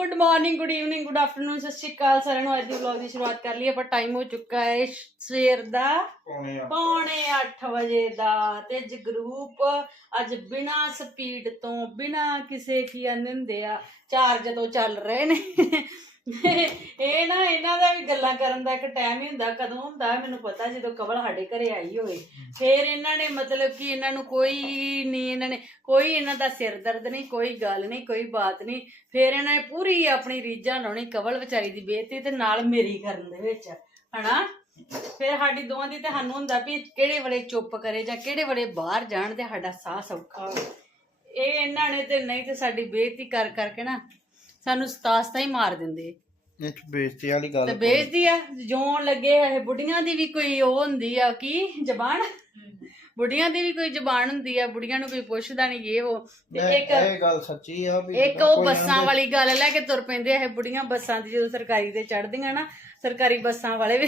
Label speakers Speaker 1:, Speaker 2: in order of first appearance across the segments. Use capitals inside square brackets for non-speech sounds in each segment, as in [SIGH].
Speaker 1: Good morning good evening good afternoon Sat Sri Akal ਸਾਰਿਆਂ ਨੂੰ। ਅੱਜ ਦੀ ਵਲੌਗ ਦੀ ਸ਼ੁਰੂਆਤ ਕਰ ਲਈ ਆਪਾਂ ਟਾਈਮ ਹੋ ਚੁੱਕਾ ਹੈ ਸਵੇਰ ਦਾ। ਪੌਣੇ 8 ਵਜੇ ਦਾ ਤੇ ਜਗਰੂਪ ਅੱਜ ਬਿਨਾ ਸਪੀਡ ਤੋਂ ਬਿਨਾ ਕਿਸੇ ਕੀ ਹੁੰਦੇ ਆ ਚਾਰਜ ਤੋਂ ਚੱਲ ਰਹੇ ਨੇ। ਇਹ ਨਾ ਇਹਨਾਂ ਦਾ ਵੀ ਗੱਲਾਂ ਕਰਨ ਦਾ ਇੱਕ ਟਾਈਮ ਹੀ ਹੁੰਦਾ, ਕਦੋਂ ਹੁੰਦਾ, ਮੈਨੂੰ ਪਤਾ ਜਦੋਂ ਕਵਲ ਸਾਡੇ ਘਰੇ ਆਈ ਹੋਵੇ। ਫਿਰ ਇਹਨਾਂ ਨੇ ਮਤਲਬ ਕਿ ਇਹਨਾਂ ਨੂੰ ਕੋਈ ਨਹੀਂ ਇਹਨਾਂ ਨੇ ਕੋਈ ਇਹਨਾਂ ਦਾ ਸਿਰ ਦਰਦ ਨਹੀਂ, ਕੋਈ ਗੱਲ ਨਹੀਂ, ਕੋਈ ਬਾਤ ਨਹੀਂ। ਫਿਰ ਇਹਨਾਂ ਨੇ ਪੂਰੀ ਆਪਣੀ ਰੀਝਾਂ ਲਾਉਣੀ ਕਵਲ ਵਿਚਾਰੀ ਦੀ ਬੇਇੱਜ਼ਤੀ ਤੇ ਨਾਲ ਮੇਰੀ ਕਰਨ ਦੇ ਵਿੱਚ, ਹਨਾ? ਫਿਰ ਸਾਡੀ ਦੋਵਾਂ ਦੀ ਤੇ ਸਾਨੂੰ ਹੁੰਦਾ ਵੀ ਕਿਹੜੇ ਵੇਲੇ ਚੁੱਪ ਕਰੇ ਜਾਂ ਕਿਹੜੇ ਵੇਲੇ ਬਾਹਰ ਜਾਣ ਤੇ ਸਾਡਾ ਸਾਹ ਸੌਖਾ ਹੋਵੇ। ਇਹ ਇਹਨਾਂ ਨੇ ਤੇ ਨਹੀਂ ਤੇ ਸਾਡੀ ਬੇਇੱਜ਼ਤੀ ਕਰ ਕਰਕੇ ਨਾ ਸਾਨੂੰ ਸਤਾਸਤਾ ਹੀ ਮਾਰ ਦਿੰਦੇ।
Speaker 2: ਇਹ ਚ ਬੇਇੱਜ਼ਤੀ ਵਾਲੀ ਗੱਲ ਤੇ
Speaker 1: ਬੇਇੱਜ਼ਤੀ ਆ ਜੋਣ ਲੱਗੇ ਇਹ ਬੁੱਢੀਆਂ ਦੀ ਵੀ ਕੋਈ ਉਹ ਹੁੰਦੀ ਆ ਕੀ ਜ਼ਬਾਨ? ਬੁੱਢੀਆਂ ਦੀ ਵੀ ਕੋਈ ਜ਼ਬਾਨ ਹੁੰਦੀ ਆ ਬੁੱਢੀਆਂ ਨੂੰ ਕੋਈ ਪੁੱਛਦਾ ਨਹੀਂ ਇਹ ਉਹ।
Speaker 2: ਤੇ ਇੱਕ ਇਹ ਗੱਲ ਸੱਚੀ ਆ ਵੀ
Speaker 1: ਇੱਕ ਉਹ ਬੱਸਾਂ ਵਾਲੀ ਗੱਲ ਲੈ ਕੇ ਤੁਰ ਪੈਂਦੇ ਇਹ ਬੁੜੀਆਂ ਬੱਸਾਂ ਦੀ ਜਦੋਂ ਸਰਕਾਰੀ ਤੇ ਚੜਦੀਆਂ ਨਾ ਸਰਕਾਰੀ ਬੱਸਾਂ ਵਾਲੇ ਵੀ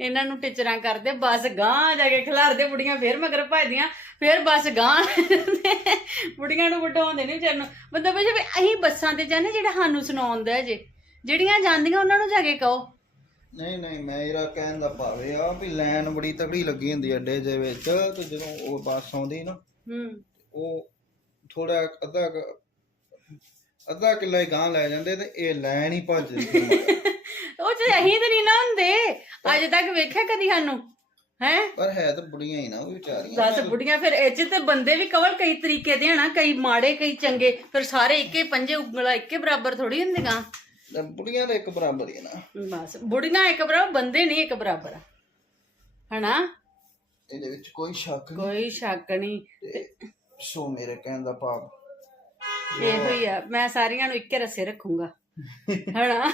Speaker 1: ਇਹਨਾਂ ਨੂੰ ਟਿਚਰਾਂ ਕਰਦੇ ਬੱਸ ਗਾਂ ਜਾ ਕੇ ਖਿਲਾਰਦੇ ਬੁੜੀਆਂ ਫੇਰ ਮਗਰ ਭੱਜਦੀਆਂ ਫੇਰ ਬੱਸ ਗਾਂ ਬੁੜੀਆਂ ਨੂੰ ਵਟਾਉਂਦੇ ਨਹੀਂ ਵਿਚਾਰ ਨੂੰ। ਮਤਲਬ ਵੀ ਅਸੀਂ ਬੱਸਾਂ ਤੇ ਜਾਂਦੇ ਜਿਹੜਾ ਸਾਨੂੰ ਸੁਣਾਉਂਦਾ ਜੇ। ਜਿਹੜੀਆਂ ਜਾਂਦੀਆਂ ਉਹਨਾਂ ਨੂੰ ਜਾ ਕੇ ਕਹੋ।
Speaker 2: ਨਹੀਂ ਨਹੀਂ ਮੇਰਾ ਕਹਿਣ ਦਾ ਭਾਵ ਇਹ ਆ ਵੀ ਲਾਈਨ ਬੜੀ ਤਗੜੀ ਲੱਗੀ ਹੁੰਦੀ ਆ ਅੱਡੇ ਦੇ ਵਿੱਚ ਤੇ ਜਦੋਂ ਉਹ ਬੱਸ ਆਉਂਦੀ ਨਾ ਹੂੰ। ਉਹ ਥੋੜਾ ਅੱਧਾ ਅੱਧਾ ਕਿੱਲਾ ਹੀ ਗਾਂ ਲੈ ਜਾਂਦੇ ਤੇ ਇਹ ਲਾਈਨ ਹੀ ਭੱਜ ਜਾਂਦੀ। [LAUGHS]
Speaker 1: ਉਹ ਚ ਅਸੀਂ ਤੇ ਨਹੀਂ ਨਾ ਹੁੰਦੇ ਅੱਜ ਤੱਕ ਵੇਖਿਆ ਕਦੀ ਸਾਨੂੰ? ਹੈ?
Speaker 2: ਪਰ ਹੈ ਤਾਂ ਬੁੜੀਆਂ ਹੀ ਨਾ ਉਹ ਵਿਚਾਰੀਆਂ।
Speaker 1: ਦਸ ਬੁੜੀਆਂ ਫਿਰ 'ਚ ਤੇ ਬੰਦੇ ਵੀ ਕਵਲ ਕਈ ਤਰੀਕੇ ਦੇ ਹਨਾ ਕਈ ਮਾੜੇ ਕਈ ਚੰਗੇ ਫਿਰ ਸਾਰੇ ਇੱਕੇ ਪੰਜੇ ਉਂਗਲਾਂ ਇੱਕੇ ਬਰਾਬਰ ਥੋੜੀ ਹੁੰਦੀਆਂ।
Speaker 2: ਤੇ ਬੁੜੀਆਂ ਦੇ ਇੱਕ ਬਰਾਬਰ ਹੀ ਆ ਨਾ।
Speaker 1: ਬਸ ਬੁੜੀਆਂ ਇੱਕ ਬਰਾਬਰ ਬੰਦੇ ਨਹੀਂ ਇੱਕ ਬਰਾਬਰ। ਆ। ਹਨਾ?
Speaker 2: ਇਹਦੇ ਵਿੱਚ ਕੋਈ ਸ਼ੱਕ
Speaker 1: ਨਹੀਂ। ਕੋਈ ਸ਼ੱਕ ਨਹੀਂ। ਤੇ
Speaker 2: ਸੋ ਮੇਰੇ ਕਹਿਣ ਦਾ ਭਾਵ
Speaker 1: ਇਹੋ ਹੀ ਆ। ਮੈਂ ਸਾਰੀਆਂ ਨੂੰ ਇੱਕੇ ਰਸੇ ਰੱਖੂੰਗਾ। ਹਨਾ?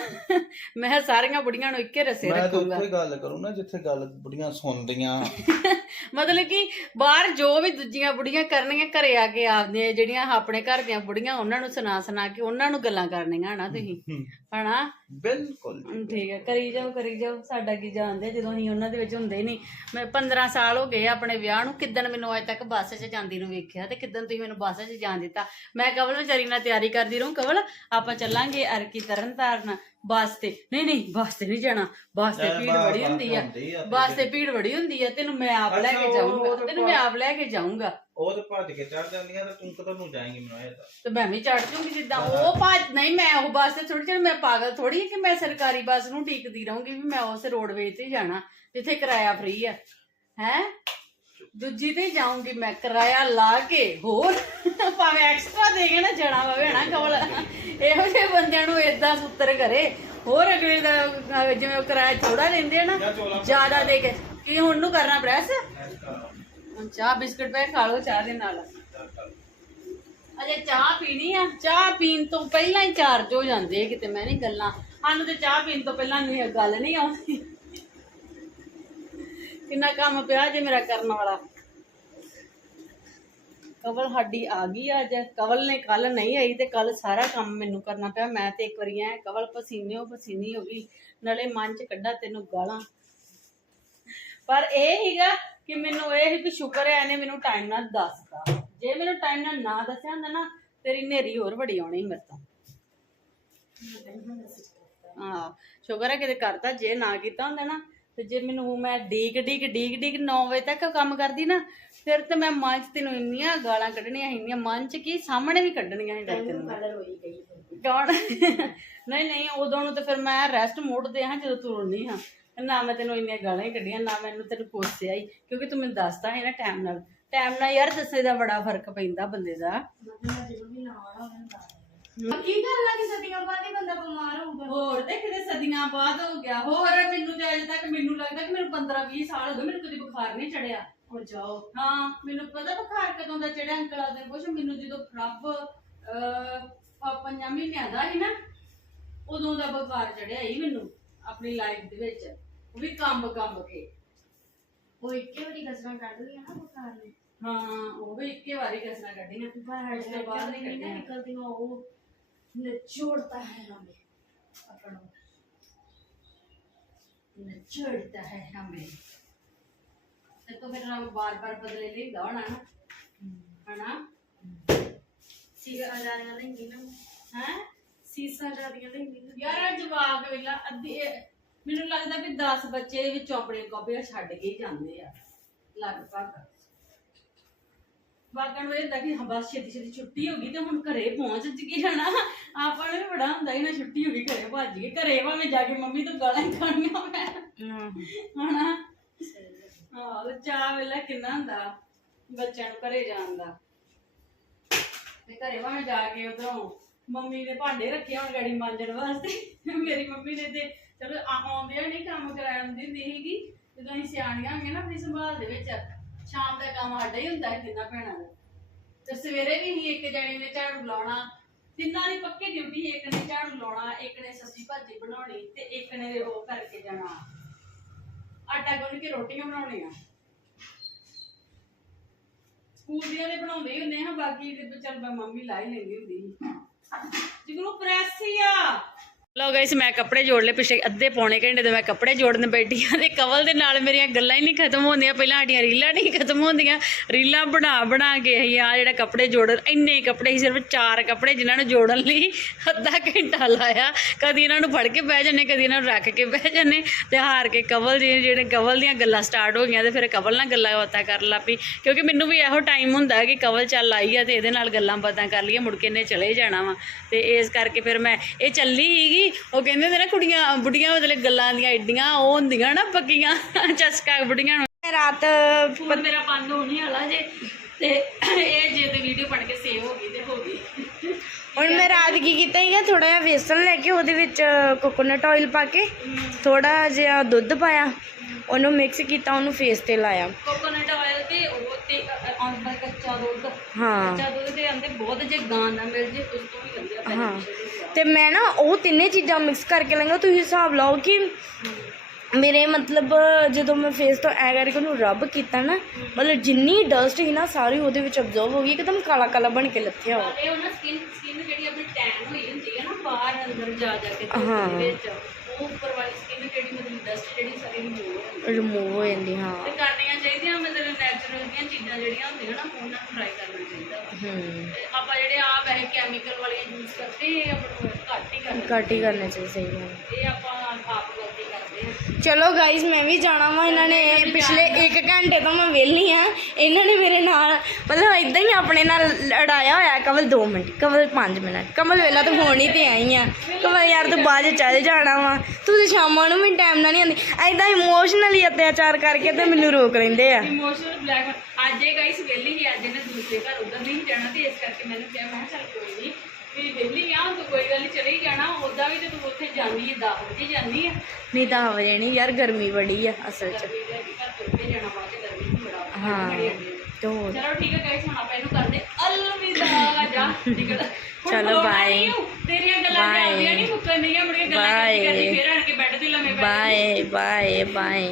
Speaker 1: ਮੈਂ ਸਾਰੀਆਂ ਬੁੜੀਆਂ ਨੂੰ ਇੱਕੇ ਰਸੇ
Speaker 2: ਮੈਂ ਤਾਂ ਰੱਖੂੰਗਾ। ਉੱਥੇ ਗੱਲ ਕਰੂੰ ਨਾ ਜਿੱਥੇ ਗੱਲ ਬੁੜੀਆਂ ਸੁਣਦੀਆਂ। [LAUGHS]
Speaker 1: ਮਤਲਬ ਕਿ ਬਾਹਰ ਜੋ ਵੀ ਦੂਜੀਆਂ ਬੁੜੀਆਂ ਕਰਨਗੀਆਂ ਘਰੇ ਆ ਕੇ ਆਪਦੀਆਂ ਜਿਹੜੀਆਂ ਆਪਣੇ ਘਰ ਦੀਆਂ ਬੁੜੀਆਂ ਉਹਨਾਂ ਨੂੰ ਸੁਣਾ ਸੁਣਾ ਕੇ ਉਹਨਾਂ ਨੂੰ ਗੱਲਾਂ ਕਰਨੀਆਂ ਹਨਾ ਤੁਸੀਂ। ਹਨਾ?
Speaker 2: ਬਿਲਕੁਲ
Speaker 1: ਠੀਕ ਹੈ। ਕਰੀ ਜਾਓ ਕਰੀ ਜਾਓ ਸਾਡਾ ਕੀ ਜਾਣਦੇ ਜਦੋਂ ਅਸੀਂ ਉਹਨਾਂ ਦੇ ਵਿੱਚ ਹੁੰਦੇ ਹੀ ਨਹੀਂ। ਮੈਂ 15 ਸਾਲ ਹੋ ਗਏ ਆਪਣੇ ਵਿਆਹ ਨੂੰ ਕਿਦਣ ਮੈਨੂੰ ਅੱਜ ਤੱਕ ਬੱਸ 'ਚ ਜਾਂਦੀ ਨੂੰ ਵੇਖਿਆ ਤੇ ਕਿਦਣ ਤੁਸੀਂ ਮੈਨੂੰ ਬੱਸ 'ਚ ਜਾਣ ਦਿੱਤਾ। ਮੈਂ ਕਵਲ ਵਿਚਾਰੀ ਨਾਲ ਤਿਆਰੀ ਕਰਦੀ ਰਹੂੰ। ਕਵਲ ਆਪਾਂ ਚੱਲਾਂਗੇ ਅਰਕੀ ਤਰਨ ਤਾਰਨ। ਬੱਸ ਤੇ। ਨਹੀਂ ਨਹੀਂ ਬੱਸ ਤੇ ਨਹੀਂ ਜਾਣਾ। ਬੱਸ
Speaker 2: ਤੇ ਭੀੜ ਬੜੀ ਹੁੰਦੀ
Speaker 1: ਆ। ਬੱਸ ਤੇ ਭੀੜ ਬੜੀ ਹੁੰਦੀ ਆ। ਤੈਨੂੰ ਮੈਂ ਆਪ ਲੈ ਕੇ ਜਾਊਂਗਾ। ਤਾਂ ਤੈਨੂੰ ਮੈਂ ਆਪ ਲੈ ਕੇ ਜਾਊਂਗਾ।
Speaker 2: ਉਹ ਤੇ ਭੱਜ ਕੇ ਚੜ ਜਾਂਦੀਆਂ ਤੇ ਤੂੰ ਕਦੋਂ ਨੂੰ ਜਾਏਂਗੀ ਮੈਨੂੰ ਇਹ ਦੱਸ।
Speaker 1: ਤੇ ਮੈਂ ਵੀ ਚੜ ਜੂੰਗੀ ਜਿੱਦਾਂ ਉਹ ਭੱਜ ਨਹੀਂ ਮੈਂ ਉਹ ਬੱਸ ਤੇ ਥੋੜੀ ਚੜ ਮੈਂ ਪਾਗਲ ਥੋੜੀ ਕਿ ਮੈਂ ਸਰਕਾਰੀ ਬੱਸ ਨੂੰ ਟਿਕਦੀ ਰਹੂੰਗੀ ਵੀ ਮੈਂ ਉਸ ਰੋਡਵੇਜ ਤੇ ਜਾਣਾ ਜਿੱਥੇ ਕਿਰਾਇਆ ਫ੍ਰੀ ਆ। ਹੈ? ਦੂਜੀ ਤੇ ਹੀ ਜਾਊਂਗੀ ਮੈਂ ਕਿਰਾਇਆ ਲਾ ਕੇ ਹੋਰ ਭਾਵੇਂ ਐਕਸਟਰਾ ਦੇ ਕੇ ਨਾ ਜਾਣਾ ਪਵੇ ਨਾ ਕਵਲ ਇਹੋ ਜਿਹੇ ਬੰਦਿਆਂ ਨੂੰ ਇਦਾਂ ਸੁੱਤਰ ਕਰੇ। ਹੋਰ ਅਗਲੇ ਦਾ ਜਿਵੇਂ ਉਹ ਕਿਰਾਇਆ ਥੋੜਾ ਲੈਂਦੇ ਆ ਨਾ ਜ਼ਿਆਦਾ ਦੇ ਕੇ। ਕੀ ਹੁਣ ਨੂੰ ਕਰਨਾ ਪ੍ਰੈਸ? ਚਾਹ ਬਿਸਕਟ ਪੈ ਖਾ ਲਓ ਚਾਹ ਦੇ ਨਾਲ। ਅਜੇ ਚਾਹ ਪੀਣੀ ਆ। ਚਾਹ ਪੀਣ ਤੋਂ ਪਹਿਲਾਂ ਹੀ ਚਾਰਜ ਹੋ ਜਾਂਦੇ ਕਿਤੇ ਮੈਂ ਨਹੀਂ ਗੱਲਾਂ। ਸਾਨੂੰ ਤੇ ਚਾਹ ਪੀਣ ਤੋਂ ਪਹਿਲਾਂ ਨਹੀਂ ਗੱਲ ਨਹੀਂ ਆਉਂਦੀ। ਕਿੰਨਾ ਕੰਮ ਪਿਆ ਜੇ ਮੇਰਾ ਕਰਨ ਵਾਲਾ? ਕਵਲ ਸਾਡੀ ਆ ਗਈ ਆ ਅੱਜ। ਕਵਲ ਨੇ ਕੱਲ ਨਹੀਂ ਆਈ ਤੇ ਕੱਲ ਸਾਰਾ ਕੰਮ ਮੈਨੂੰ ਕਰਨਾ ਪਿਆ। ਮੈਂ ਤੇ ਇੱਕ ਵਾਰੀ ਐ ਕਵਲ ਪਸੀਨੇ ਉਹ ਪਸੀਨੀ ਹੋ ਗਈ। ਨਾਲੇ ਮਨ ਚ ਕੱਢਾ ਤੈਨੂੰ ਗਾਲਾਂ। ਪਰ ਇਹ ਹੀਗਾ ਕਿ ਮੈਨੂੰ ਇਹ ਸੀ ਕਿ ਸ਼ੁਕਰ ਹੈ ਇਹਨੇ ਮੈਨੂੰ ਟਾਈਮ ਨਾਲ ਦੱਸਤਾ। ਜੇ ਮੈਨੂੰ ਟਾਈਮ ਨਾਲ ਨਾ ਦੱਸਿਆ ਹੁੰਦਾ ਨਾ ਤੇਰੀ ਨੇਰੀ ਹੋਰ ਵੱਡੀ ਆਉਣੀ ਮੇਰੇ ਤੋਂ। ਹਾਂ ਸ਼ੁਕਰ ਹੈ ਕਿਤੇ ਕਰਤਾ। ਜੇ ਨਾ ਕੀਤਾ ਹੁੰਦਾ ਨਾ ਤੇ ਜੇ ਮੈਨੂੰ ਮੈਂ ਡੀਕ ਡੀਕ ਡੀਕ ਡੀਕ 9 ਵਜੇ ਤੱਕ ਕੰਮ ਕਰਦੀ ਨਾ ਫਿਰ ਤੇ ਮੈਂ ਮਨ ਚ ਤੈਨੂੰ ਇੰਨੀਆਂ ਗਾਲਾਂ ਕੱਢਣੀਆਂ ਇੰਨੀਆਂ ਮਨ ਚ ਕੀ ਸਾਹਮਣੇ ਵੀ ਕੱਢਣੀਆਂ ਡਰ ਤੈਨੂੰ। ਕੌਣ? ਨਹੀਂ ਨਹੀਂ ਉਦੋਂ ਨੂੰ ਤੇ ਫਿਰ ਮੈਂ ਰੈਸਟ ਮੋਡ ਤੇ ਹਾਂ ਜਦੋਂ ਤੂੰ ਰੋਣੀ ਹਾਂ। ਨਾ ਮੈਂ ਤੈਨੂੰ ਇੰਨੀਆਂ ਗਾਲਾਂ ਹੀ ਕੱਢੀਆਂ ਨਾ ਮੈਨੂੰ ਤੈਨੂੰ ਕੋਸਿਆ ਹੀ ਕਿਉਂਕਿ ਤੂੰ ਮੈਨੂੰ ਦੱਸਦਾ ਹੈ ਨਾ ਟਾਈਮ ਨਾਲ। ਟਾਈਮ ਨਾਲ ਯਾਰ ਦੱਸੇ ਦਾ ਬੜਾ ਫ਼ਰਕ ਪੈਂਦਾ ਬੰਦੇ ਦਾ। ਕੀ ਕਰਨਾ ਕਿ ਸਦੀਆਂ ਬਾਅਦ ਹੀ ਬੰਦਾ ਬਿਮਾਰ ਹੋਊਗਾ? ਹੋਰ ਤੇ ਕਿਤੇ ਸਦੀਆਂ ਬਾਅਦ ਹੋ ਗਿਆ। ਹੋਰ ਮੈਨੂੰ ਤੇ ਅਜੇ ਤੱਕ ਮੈਨੂੰ ਲੱਗਦਾ ਕਿ ਮੈਨੂੰ 15 20 ਸਾਲ ਹੋ ਗਏ ਮੈਨੂੰ ਕਦੇ ਬੁਖਾਰ ਨਹੀਂ ਚੜਿਆ। ਹੋ ਜਾਓ। ਹਾਂ ਮੈਨੂੰ ਪਤਾ ਬੁਖਾਰ ਕਦੋਂ ਦਾ ਚੜਿਆ ਅੰਕਲ ਆਦੇ ਪੁੱਛ ਮੈਨੂੰ ਜਦੋਂ ਪ੍ਰਭ ਅਹ ਪੰਜਾਂ ਮਹੀਨਿਆਂ ਦਾ ਸੀ ਨਾ ਉਦੋਂ ਦਾ ਬੁਖਾਰ ਚੜਿਆ ਹੀ ਮੈਨੂੰ ਆਪਣੀ ਲਾਈਫ ਦੇ ਵਿੱਚ। ਉਹ ਵੀ ਕੰਮ ਕੰਮ ਕੇ। ਉਹ ਇੱਕੇ ਵਾਰੀ ਕਸਰਾਂ ਕੱਢ ਲਿਆ ਨਾ ਬੁਖਾਰ ਨੇ। ਹਾਂ ਉਹ ਵੀ ਇੱਕੇ ਵਾਰੀ ਕਸਣਾ ਕੱਢੀਆਂ। ਬਾਹਰ ਉਸ ਤੋਂ ਬਾਅਦ ਨਹੀਂ ਨਿਕਲਦੀਆਂ ਉਹ नचोड़ता है हमें अपनों नचोड़ता है हमें। तो, तो फिर हम बार बार बदले ले दौड़ा ना। है ਸੀਸਾ ਜਾਰੀਆਂ ਲੈਂਦੀ ਨਾ ਹੈ ਸੀਸਾ ਜਾਰੀਆਂ ਲੈਂਦੀ ਨਾ ਯਾਰ ਅੱਜ ਜਵਾਬ ਵੇਲਾ ਅੱਧੀ ਮੈਨੂੰ ਲੱਗਦਾ ਵੀ 10 ਬੱਚੇ ਵਿੱਚੋਂ ਆਪਣੇ ਕਾਪੀਆਂ ਛੱਡ ਕੇ ਜਾਂਦੇ ਆ ਲਗਭਗ ਨੂੰ ਇਹ ਹੁੰਦਾ ਕਿ ਹਾਂ ਬਸ ਛੇਤੀ ਛੇਤੀ ਛੁੱਟੀ ਹੋ ਗਈ ਤੇ ਹੁਣ ਘਰੇ ਪਹੁੰਚ ਗਏ ਹਨਾ। ਆਪਾਂ ਨੂੰ ਵੀ ਬੜਾ ਹੁੰਦਾ ਸੀ ਨਾ ਛੁੱਟੀ ਹੋ ਗਈ ਘਰੇ ਭੱਜ ਗਏ। ਘਰੇ ਭਾਵੇਂ ਜਾ ਕੇ ਮੰਮੀ ਤੋਂ ਗਾਲਾਂ ਹੀ ਖਾਣੀਆਂ ਮੈਂ। ਹਨਾ। ਹਾਂ ਤੇ ਚਾਹ ਵੇਲਾ ਕਿੰਨਾ ਹੁੰਦਾ ਬੱਚਿਆਂ ਨੂੰ ਘਰੇ ਜਾਣ ਦਾ। ਤੇ ਘਰੇ ਭਾਵੇਂ ਜਾ ਕੇ ਉਧਰੋਂ ਮੰਮੀ ਨੇ ਭਾਂਡੇ ਰੱਖੇ ਹੁਣ ਗਾੜੀ ਮਾਂਜਣ ਵਾਸਤੇ। ਮੇਰੀ ਮੰਮੀ ਨੇ ਤੇ ਚਲੋ ਆਉਂਦਿਆਂ ਨਹੀਂ ਕੰਮ ਕਰਾਉਣ ਹੁੰਦੀ ਸੀਗੀ। ਜਦੋਂ ਅਸੀਂ ਸਿਆਣੀਆਂ ਹੋਈਆਂ ਨਾ ਆਪਣੀ ਸੰਭਾਲ ਦੇ ਵਿੱਚ। ਸ਼ਾਮ ਦਾ ਕੰਮ ਸਾਡਾ ਹੀ ਹੁੰਦਾ ਸੀ ਤਿੰਨਾਂ ਭੈਣਾਂ ਦਾ। ਤੇ ਸਵੇਰੇ ਵੀ ਹੀ ਇੱਕ ਜਣੇ ਨੇ ਝਾੜੂ ਲਾਉਣਾ, ਤਿੰਨਾਂ ਦੀ ਪੱਕੀ ਡਿਊਟੀ, ਇੱਕ ਨੇ ਝਾੜੂ ਲਾਉਣਾ, ਇੱਕ ਨੇ ਸਬਜ਼ੀ ਭਾਜੀ ਬਣਾਉਣੀ ਤੇ ਇੱਕ ਨੇ ਉਹ ਕਰਕੇ ਜਾਣਾ। ਆਟਾ ਗੁੰਨ ਕੇ ਰੋਟੀਆਂ ਬਣਾਉਣੀਆਂ। ਸਕੂਲ ਦੀਆਂ ਦੇ ਬਣਾਉਂਦੇ ਹੀ ਹੁੰਦੇ ਹਾਂ ਬਾਕੀ ਤੇ ਚੱਲ ਮੰਮੀ ਲਾ ਹੀ ਲੈਂਦੀ ਹੁੰਦੀ ਸੀ। ਜਿਗਰੂ ਪ੍ਰੈਸ ਹੀ ਆ। ਲੋ ਗਾਇਸ, ਮੈਂ ਕੱਪੜੇ ਜੋੜ ਲਏ, ਪਿਛਲੇ ਅੱਧੇ ਪੌਣੇ ਘੰਟੇ ਤੋਂ ਮੈਂ ਕੱਪੜੇ ਜੋੜਨ ਬੈਠੀ ਆ ਤੇ ਕਵਲ ਦੇ ਨਾਲ ਮੇਰੀਆਂ ਗੱਲਾਂ ਹੀ ਨਹੀਂ ਖਤਮ ਹੁੰਦੀਆਂ। ਪਹਿਲਾਂ ਸਾਡੀਆਂ ਰੀਲਾਂ ਨਹੀਂ ਖਤਮ ਹੁੰਦੀਆਂ। ਰੀਲਾਂ ਬਣਾ ਬਣਾ ਕੇ ਅਸੀਂ ਆ ਜਿਹੜਾ ਕੱਪੜੇ ਜੋੜਨ, ਇੰਨੇ ਕੱਪੜੇ ਸੀ, ਸਿਰਫ ਚਾਰ ਕੱਪੜੇ ਜਿਨ੍ਹਾਂ ਨੂੰ ਜੋੜਨ ਲਈ ਅੱਧਾ ਘੰਟਾ ਲਾਇਆ। ਕਦੀ ਇਹਨਾਂ ਨੂੰ ਫੜ ਕੇ ਬਹਿ ਜਾਂਦੇ, ਕਦੀ ਇਹਨਾਂ ਨੂੰ ਰੱਖ ਕੇ ਬਹਿ ਜਾਂਦੇ ਤੇ ਹਾਰ ਕੇ ਕਵਲ ਜੀ ਜਿਹੜੇ ਕਵਲ ਦੀਆਂ ਗੱਲਾਂ ਸਟਾਰਟ ਹੋ ਗਈਆਂ ਤੇ ਫਿਰ ਕਵਲ ਨਾਲ ਗੱਲਾਂ ਬਾਤਾਂ ਕਰਨ ਲੱਗ ਪਈ। ਕਿਉਂਕਿ ਮੈਨੂੰ ਵੀ ਇਹੋ ਟਾਈਮ ਹੁੰਦਾ ਕਿ ਕਵਲ ਚੱਲ ਆਈ ਆ ਤੇ ਇਹਦੇ ਨਾਲ ਗੱਲਾਂ ਬਾਤਾਂ ਕਰ ਲਈਏ, ਮੁੜ ਕੇ ਨੇ ਚਲੇ ਜਾਣਾ ਵਾ। ਤੇ ਇਸ ਕਰਕੇ ਫਿਰ ਮੈਂ, ਇਹ ਚੱਲੀ ਹੀਗੀ ਉਹ ਕਹਿੰਦੇ ਨੇ ਨਾ ਕੁੜੀਆਂ ਬੁੱਢੀਆਂ ਮਤਲਬ ਗੱਲਾਂ ਦੀਆਂ ਐਡੀਆਂ ਉਹ ਹੁੰਦੀਆਂ ਨਾ ਪੱਕੀਆਂ ਚਸਕਾ ਬੁੱਢੀਆਂ ਨੂੰ। ਰਾਤ ਫੋਨ ਮੇਰਾ ਬੰਦ ਹੋਣੀ ਵਾਲਾ ਜੇ ਤੇ ਇਹ ਜੇ ਤੇ ਵੀਡੀਓ ਬਣ ਕੇ ਸੇਵ ਹੋ ਗਈ ਤੇ ਹੋ ਗਈ। ਹੁਣ ਮੈਂ ਰਾਤ ਕੀ ਕੀਤਾ ਸੀਗਾ ਥੋੜਾ ਜਿਹਾ ਵੇਸਣ ਲੈ ਕੇ ਉਹਦੇ ਵਿੱਚ ਕੋਕੋਨਟ ਆਇਲ ਪਾ ਕੇ ਥੋੜਾ ਜਿਹਾ ਦੁੱਧ ਪਾਇਆ ਉਹਨੂੰ ਮਿਕਸ ਕੀਤਾ ਉਹਨੂੰ ਫੇਸ ਤੇ ਲਾਇਆ। ਕੋਕੋਨਟ ਆਇਲ ਤੇ ਉਹ ਤੇ ਆਉਂਦਾ ਕੱਚਾ ਦੁੱਧ। ਹਾਂ। ਕੱਚਾ ਦੁੱਧ ਤੇ ਆਂਦੇ ਬਹੁਤ ਜੇ ਗਾਂ ਦਾ ਮਿਲ ਜੇ ਉਸ ਤੋਂ ਵੀ ਵਧੀਆ ਹਾਂ। beneficial ਤੇ ਮੈਂ ਨਾ ਉਹ ਤਿੰਨੇ ਚੀਜ਼ਾਂ ਮਿਕਸ ਕਰਕੇ ਲਾਂਗਾ ਤੁਸੀਂ ਹਿਸਾਬ ਲਾਓ ਕਿ ਮੇਰੇ ਮਤਲਬ ਜਦੋਂ ਮੈਂ ਫੇਸ ਤੋਂ ਐ ਕਰਕੇ ਉਹਨੂੰ ਰਬ ਕੀਤਾ ਨਾ ਮਤਲਬ ਜਿੰਨੀ ਡਸਟ ਸੀ ਨਾ ਸਾਰੀ ਉਹਦੇ ਵਿੱਚ ਅਬਜ਼ਰਵ ਹੋ ਗਈ ਇੱਕਦਮ ਕਾਲਾ ਕਾਲਾ ਬਣ ਕੇ ਲੱਥਿਆ ਉਹ। ਇਹ ਉਹਨਾਂ ਸਕਿਨ ਸਕਿਨ ਜਿਹੜੀ ਆਪਣੀ ਟੈਨ ਹੋਈ ਹੁੰਦੀ ਹੈ ਨਾ ਬਾਹਰ ਅੰਦਰ ਜਾ ਜਾ ਕੇ ਧੁੱਪ ਹਾਂ। ਦੇ ਵਿੱਚ ਉਹ ਉੱਪਰ ਵਾਲੀ ਸਕਿਨ ਜਿਹੜੀ ਮਤਲਬ ਡਸਟ ਜਿਹੜੀ ਸਾਰੀ ਰਿਮੂਵ ਹੋ ਜਾਂਦੀ ਹਾਂ। ਤੇ ਕਰਨੀਆਂ ਚਾਹੀਦੀਆਂ ਮਤਲਬ ਨੈਚੁਰਲ ਦੀਆਂ ਚੀਜ਼ਾਂ ਜਿਹੜੀਆਂ ਹੁੰਦੀਆਂ ਨਾ ਉਹਨਾਂ ਨੂੰ ਟਰਾਈ ਕਰਨਾ ਚਾਹੀਦਾ। ਹੂੰ। ਤੇ ਆਪਾਂ ਜਿਹੜੇ ਆ ਵੈਸੇ ਕੈਮੀਕਲ ਵਾਲੀਆਂ ਯੂਜ਼ ਕਰਦੇ ਇਹ ਆਪਾਂ ਨੂੰ ਘੱਟ ਹੀ ਕਰਨਾ ਘੱਟ ਹੀ ਕਰਨਾ ਚਾਹੀਦਾ ਸਹੀ ਗੱਲ। ਇਹ ਆਪਾਂ ਆਪ ਚਲੋ ਗਾਇਜ਼ ਮੈਂ ਵੀ ਜਾਣਾ ਵਾ, ਇਹਨਾਂ ਨੇ ਪਿਛਲੇ 1 ਘੰਟੇ ਤੋਂ ਮੈਂ ਵਿਹਲੀ ਆ। ਇਹਨਾਂ ਨੇ ਮੇਰੇ ਨਾਲ, ਮਤਲਬ ਇਦਾਂ ਹੀ ਆਪਣੇ ਨਾਲ ਲੜਾਇਆ ਹੋਇਆ, ਕਵਲ 2 ਮਿੰਟ, ਕਵਲ 5 ਮਿੰਟ। ਕਮਲ ਵੇਲਾ ਤੂੰ ਹੁਣ ਹੀ ਤੇ ਆਈ ਆ। ਕਮਲ ਯਾਰ, ਤੂੰ ਬਾਅਦ ਚੱਲ ਜਾਣਾ ਵਾ। ਤੂੰ ਤੇ ਸ਼ਾਮਾਂ ਨੂੰ ਵੀ ਟਾਈਮ ਨਾਲ ਨਹੀਂ ਆਉਂਦੀ। ਐਦਾਂ ਇਮੋਸ਼ਨਲੀ ਅਤਿਆਚਾਰ ਕਰਕੇ ਤੇ ਮੈਨੂੰ ਰੋਕ ਲੈਂਦੇ ਆ। ਇਮੋਸ਼ਨਲ ਬਲੈਕ ਅੱਜ ਇਹ ਗਾਈਸ ਵਿਹਲੀ ਹੀ ਅੱਜ ਇਹਨੇ ਦੂਸਰੇ ਘਰ ਉਧਰ ਨਹੀਂ ਜਾਣਾ ਤੇ ਇਸ ਕਰਕੇ ਮੈਨੂੰ ਕਿਹਾ, ਮੈਂ ਚੱਲ ਕੋਈ ਨਹੀਂ ਵੀ ਵਿਹਲੀ ਆ ਤੂੰ ਕੋਈ ਗੱਲ ਨਹੀਂ ਚਲੇ ਹੀ ਜਾਣਾ। ਉਦਾਂ ਵੀ ਤੇ ਤੂੰ ਉੱਥੇ ਜਾਂਦੀ ਹੈ 10 ਵਜੇ ਜਾਂਦੀ ਹੈ ਨਹੀਂ ਤਾਂ ਯਾਰ ਗਰਮੀ ਬੜੀ ਆ ਅਸਲ ਚ। ਗਰਮੀ ਦੇ ਘਰ ਤੁਰ ਕੇ ਜਾਣਾ ਬਾਅਦ ਚ ਗਰਮੀ ਵੀ ਬੜਾ ਹਾਂ। ਤੇ ਹੋਰ। ਚਲੋ ਠੀਕ ਹੈ ਗਾਈਸ ਹੁਣ ਆਪਾਂ ਇਹਨੂੰ ਕਰਦੇ ਅਲਵਿਦਾ ਜਾ। ਨਿਕਲ। ਹੁਣ ਚਲੋ, ਬੁਲਾਉਣਾ bye. ਨਹੀਂ ਓ, ਤੇਰੀਆਂ ਗੱਲਾਂ Bye. ਜਾਂਦੀਆਂ ਨਹੀਂ ਮੁੱਕਣੀਆਂ ਮੁੜ ਕੇ ਗੱਲਾਂ ਕਰਦੀ. ਫੇਰ ਆਣ ਕੇ ਬੈੱਡ ਤੇ ਲੰਮੇ ਪੈ ਬਾਏ ਬਾਏ ਬਾਏ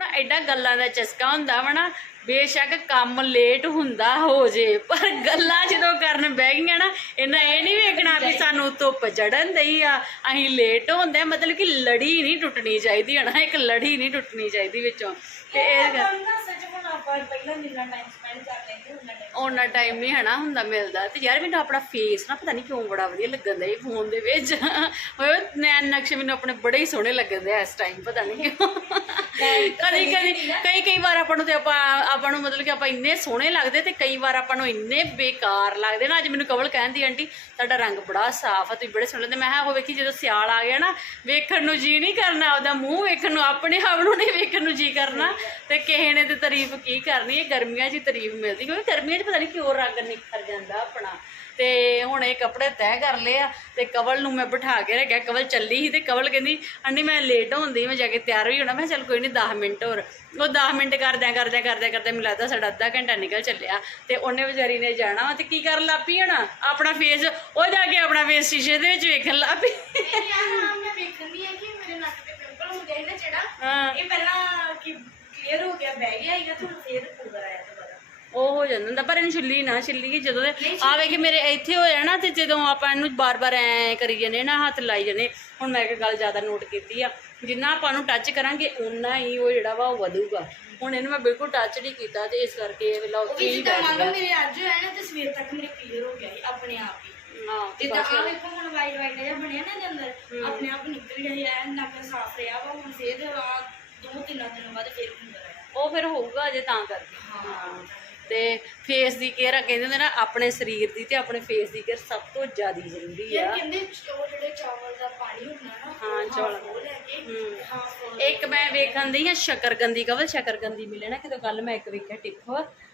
Speaker 1: ਨਾ ਐਡਾ ਗੱਲਾਂ ਦਾ ਚਸਕਾ ਹੁੰਦਾ ਵਾ ਨਾ ਬੇਸ਼ੱਕ ਕੰਮ ਲੇਟ ਹੁੰਦਾ ਹੋ ਜੇ ਪਰ ਗੱਲਾਂ ਜਦੋਂ ਕਰਨ ਬਹਿ ਗਈਆਂ ਨਾ ਇਹਨਾਂ ਇਹ ਨਹੀਂ ਵੇਖਣਾ ਵੀ ਸਾਨੂੰ ਧੁੱਪ ਚੜਨ ਦਈ ਆ। ਅਸੀਂ ਲੇਟ ਹੁੰਦੇ ਮਤਲਬ ਕਿ ਲੜੀ ਨਹੀਂ ਟੁੱਟਣੀ ਚਾਹੀਦੀ ਹੈ ਨਾ ਇੱਕ ਲੜੀ ਨਹੀਂ ਟੁੱਟਣੀ ਚਾਹੀਦੀ ਵਿੱਚੋਂ। ਤੇ ਇਹ ਗੱਲ- ਉਹਨਾਂ ਟਾਈਮ ਨਹੀਂ ਹਨਾ ਹੁੰਦਾ ਮਿਲਦਾ। ਤੇ ਯਾਰ ਮੈਨੂੰ ਆਪਣਾ ਫੇਸ ਨਾ ਪਤਾ ਨਹੀਂ ਕਿਉਂ ਬੜਾ ਵਧੀਆ ਲੱਗਣ ਦਾ ਇਹ ਫੋਨ ਦੇ ਵਿੱਚ। ਹੋਏ ਨੈਣ ਨਕਸ਼ੇ ਮੈਨੂੰ ਆਪਣੇ ਬੜੇ ਹੀ ਸੋਹਣੇ ਲੱਗਣ ਦੇ ਇਸ ਟਾਈਮ ਪਤਾ ਨਹੀਂ ਕਿਉਂ। ਕਦੀ ਕਦੀ ਕਈ ਕਈ ਵਾਰ ਆਪਾਂ ਨੂੰ ਤੇ ਆਪਾਂ ਆਪਾਂ ਨੂੰ ਮਤਲਬ ਕਿ ਆਪਾਂ ਇੰਨੇ ਸੋਹਣੇ ਲੱਗਦੇ ਤੇ ਕਈ ਵਾਰ ਆਪਾਂ ਨੂੰ ਇੰਨੇ ਬੇਕਾਰ ਲੱਗਦੇ ਨਾ, ਅੱਜ ਮੈਨੂੰ ਕਵਲ ਕਹਿੰਦੀ ਆਂਟੀ, ਤੁਹਾਡਾ ਰੰਗ ਬੜਾ ਸਾਫ਼ ਆ, ਤੁਸੀਂ ਬੜੇ ਸੋਹਣੇ ਲੱਗਦੇ। ਮੈਂ ਕਿਹਾ ਉਹ ਵੇਖੀ, ਜਦੋਂ ਸਿਆਲ ਆ ਗਿਆ ਨਾ, ਵੇਖਣ ਨੂੰ ਜੀ ਨਹੀਂ ਕਰਨਾ ਉਹਦਾ ਮੂੰਹ ਵੇਖਣ ਨੂੰ, ਆਪਣੇ ਆਪ ਨੂੰ ਨਹੀਂ ਵੇਖਣ ਨੂੰ ਜੀ ਕਰਨਾ। ਤੇ ਕਿਸੇ ਨੇ ਤੇ ਤਾਰੀਫ ਕੀ ਕਰਨੀ ਹੈ? ਗਰਮੀਆਂ 'ਚ ਹੀ ਤਾਰੀਫ ਮਿਲਦੀ, ਕਿਉਂਕਿ ਗਰਮੀਆਂ 'ਚ ਪਤਾ ਨਹੀਂ ਕਿਉਂ ਰੰਗ ਨਿਖਰ ਜਾਂਦਾ ਆਪਣਾ। ਤੇ ਹੁਣ ਇਹ ਕੱਪੜੇ ਤੈਅ ਕਰ ਲਏ ਆ ਤੇ ਕਵਲ ਨੂੰ ਮੈਂ ਬਿਠਾ ਕੇ ਰੱਖਿਆ। ਕਵਲ ਚੱਲੀ ਸੀ ਤੇ ਕਵਲ ਕਹਿੰਦੀ ਆਂਟੀ ਮੈਂ ਲੇਟ ਹੁੰਦੀ ਮੈਂ ਜਾ ਕੇ ਤਿਆਰ ਹੋਈ ਹੋਣਾ। ਮੈਂ ਚੱਲ ਕੋਈ ਨਹੀਂ 10 ਮਿੰਟ ਹੋਰ। ਉਹ 10 ਮਿੰਟ ਕਰਦਿਆਂ ਕਰਦਿਆਂ ਕਰਦਿਆਂ ਕਰਦਿਆਂ ਮੈਨੂੰ ਲੱਗਦਾ ਸਾਡਾ ਅੱਧਾ ਘੰਟਾ ਨਿਕਲ ਚੱਲਿਆ ਤੇ ਉਹਨੇ ਵਿਚਾਰੀ ਨੇ ਜਾਣਾ ਤੇ ਕੀ ਕਰਨ ਲੱਗ ਪਈ ਹਣਾ? ਆਪਣਾ ਫੇਸ ਉਹ ਜਾ ਕੇ ਆਪਣਾ ਫੇਸ ਸ਼ੀਸ਼ੇ ਦੇ ਵਿੱਚ ਵੇਖਣ ਲੱਗ ਪਈ ਹਾਂ। ਮੈਂ ਵੇਖਣੀ ਆ ਕਿ ਮੇਰੇ ਨੱਕ ਤੇ ਪਿੰਪਲ ਹੋ। ਗਿਆ ਸੀ ਨਾ ਜਿਹੜਾ ਹਾਂ ਇਹ ਪਹਿਲਾਂ ਕਿ ਕਲੀਅਰ ਹੋ ਗਿਆ ਬਹਿ ਗਿਆ ਸੀਗਾ ਤੁਹਾਨੂੰ ਫੇਰ ਪੂਰਾ ਆਇਆ। ਦੁਬਾਰਾ ਉਹ ਹੋ ਜਾਂਦਾ ਹੁੰਦਾ ਪਰ ਇਹਨੂੰ ਛਿੱਲੀ ਨਾ ਛਿੱਲੀ ਕਿ ਜਦੋਂ ਦੇ ਆ ਵੇਖ ਮੇਰੇ ਇੱਥੇ ਹੋਇਆ ਨਾ ਤੇ ਜਦੋਂ ਆਪਾਂ ਇਹਨੂੰ ਬਾਰ-ਬਾਰ ਐ ਕਰੀ ਜਾਂਦੇ ਨਾ ਹੱਥ ਲਾਈ ਜਾਂਦੇ ਹੁਣ ਮੈਂ ਇੱਕ ਗੱਲ ਜ਼ਿਆਦਾ ਨੋਟ ਕੀਤੀ ਆ ਜਿੰਨਾ ਆਪਾਂ ਨੂੰ ਟੱਚ ਕਰਾਂਗੇ ਉਨਾ ਹੀ ਉਹ ਜਿਹੜਾ ਵਾ ਉਹ ਵਧੂਗਾ। ਹੁਣ ਇਹਨੂੰ ਮੈਂ ਬਿਲਕੁਲ ਟੱਚ ਨਹੀਂ ਕੀਤਾ ਤੇ ਇਸ ਕਰਕੇ ਇਹ ਵੇਲਾ ਉੱਥੇ ਹੀ ਬੈਠ ਗਿਆ। ਮੇਰੇ ਅੱਜ ਹੋਇਆ ਨਾ ਤੇ ਸਵੇਰ ਤੱਕ ਮੇਰੇ ਕਲੀਅਰ ਹੋ ਗਿਆ ਸੀ ਆਪਣੇ ਆਪ ਹੀ। ਹਾਂ ਜਿੱਦਾਂ ਆ ਵੇਖੋ ਹੁਣ ਵਾਈਟ ਵਾਈਟ ਜਿਹਾ ਬਣਿਆ ਨਾ ਇਹਦੇ ਅੰਦਰ ਆਪਣੇ ਆਪ ਨਿਕਲ ਗਿਆ ਹੈ ਨੱਕ ਸਾਫ਼ ਰਿਹਾ ਵਾ ਹੁਣ ਫੇਰ ਆ ਦੋ ਤਿੰਨ ਦਿਨ ਬਾਅਦ ਫੇਰ ਹੁੰਦਾ ਉਹ ਫਿਰ ਹੋਊਗਾ ਅਜੇ ਤਾਂ ਕਰਕੇ। ਹਾਂ। ਤੇ ਫੇਸ ਦੀ ਕੇਅਰ ਕਹਿੰਦੇ ਹੁੰਦੇ ਨਾ ਆਪਣੇ ਸਰੀਰ ਦੀ ਤੇ ਆਪਣੇ ਫੇਸ ਦੀ ਕੇਅਰ ਸਭ ਤੋਂ ਜ਼ਿਆਦਾ ਜ਼ਰੂਰੀ ਆ। ਯਾਰ ਕਹਿੰਦੇ ਉਹ ਜਿਹੜੇ ਚਾਵਲ ਦਾ ਪਾਣੀ ਹੁੰਦਾ ਨਾ ਹਾਂ, ਚੌਲਾਂ। ਉਹ ਲੈ ਕੇ ਹੂੰ। ਇੱਕ ਮੈਂ ਵੇਖਣ ਦੀ ਆ ਸ਼ਕਰਗੰਦੀ ਕਵਲ ਸ਼ਕਰਗੰਦੀ ਮਿਲੇ ਨਾ ਕਿਤੇ ਕੱਲ ਮੈਂ ਇੱਕ ਵੇਖਿਆ ਟਿਪ।